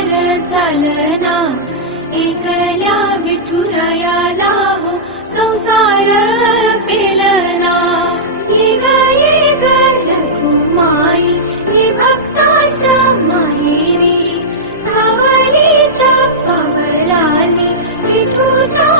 संसार चालना, एकल्या विठुरायाला हो संसार पेलना. निघाये रघुमाई ही भक्ताच्या माहेरी, सावलीच्या पवलाने विठुच्या